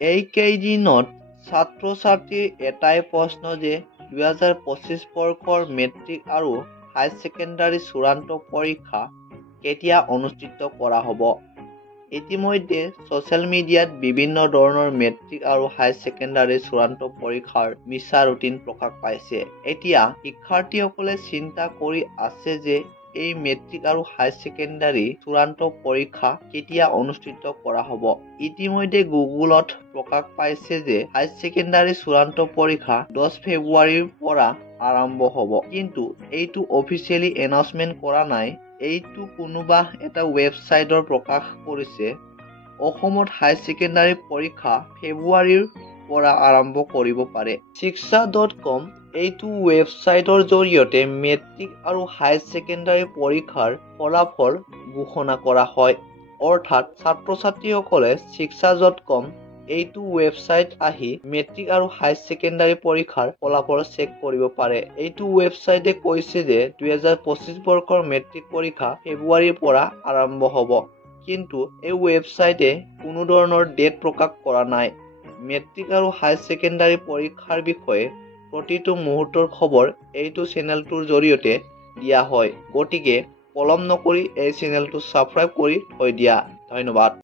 এইকেইদিনত ছাত্ৰ-ছাত্ৰীৰ এটাই প্ৰশ্ন যে 2025 বৰ্ষৰ মেট্ৰিক আৰু হাই ছেকেণ্ডাৰী চূড়ান্ত পৰীক্ষা কেতিয়া অনুষ্ঠিত কৰা হ'ব। ইতিমধ্যে ছ'চিয়েল মিডিয়াত বিভিন্ন ধৰণৰ মেট্ৰিক আৰু হাই ছেকেণ্ডাৰী চূড়ান্ত পৰীক্ষাৰ মিছা ৰুটিন প্ৰকাশ পাইছে। এতিয়া শিক্ষাৰ্থীসকলে চিন্তা কৰি আছে যে এই মেট্ৰিক আৰু হাই ছেকেণ্ডাৰী চূড়ান্ত পৰীক্ষা কেতিয়া অনুষ্ঠিত কৰা হ'ব। ইতিমধ্যে গুগলত প্ৰকাশ পাইছে যে হাই ছেকেণ্ডাৰী চূড়ান্ত পৰীক্ষা 10 ফেব্ৰুৱাৰীৰ পৰা আৰম্ভ হ'ব। কিন্তু এইটো অফিচিয়েলি এনাউন্সমেণ্ট কৰা নাই। এইটো কোনোবা এটা ৱেবছাইটৰ প্ৰকাশ কৰিছে। অসমত হাই ছেকেণ্ডাৰী পৰীক্ষা ফেব্ৰুৱাৰীৰ পৰা আৰম্ভ কৰিব পাৰে। shiksha.com এইটো ৱেবছাইটৰ জৰিয়তে মেট্ৰিক আৰু হাই ছেকেণ্ডাৰী পৰীক্ষাৰ ফলাফল ঘোষণা কৰা হয়। অৰ্থাৎ ছাত্ৰ-ছাত্ৰীসকলে shiksha.com এইটো ৱেবছাইট আহি মেট্ৰিক আৰু হাই ছেকেণ্ডাৰী পৰীক্ষাৰ ফলাফল চেক কৰিব পাৰে। এইটো ৱেবছাইটে কৈছে যে 2025 বৰ্ষৰ মেট্ৰিক পৰীক্ষা ফেব্ৰুৱাৰীৰ পৰা আৰম্ভ হ'ব। কিন্তু এই ৱেবছাইটে কোনো ধৰণৰ ডেট প্ৰকাশ কৰা নাই। মেট্ৰিক আৰু হাই ছেকেণ্ডাৰী পৰীক্ষাৰ বিষয়ে প্ৰতিটো মুহূৰ্তৰ খবৰ এইটো চেনেলটোৰ জৰিয়তে দিয়া হয়। গতিকে পলম নকৰি এই চেনেলটো ছাবস্ক্ৰাইব কৰি থৈ দিয়া। ধন্যবাদ।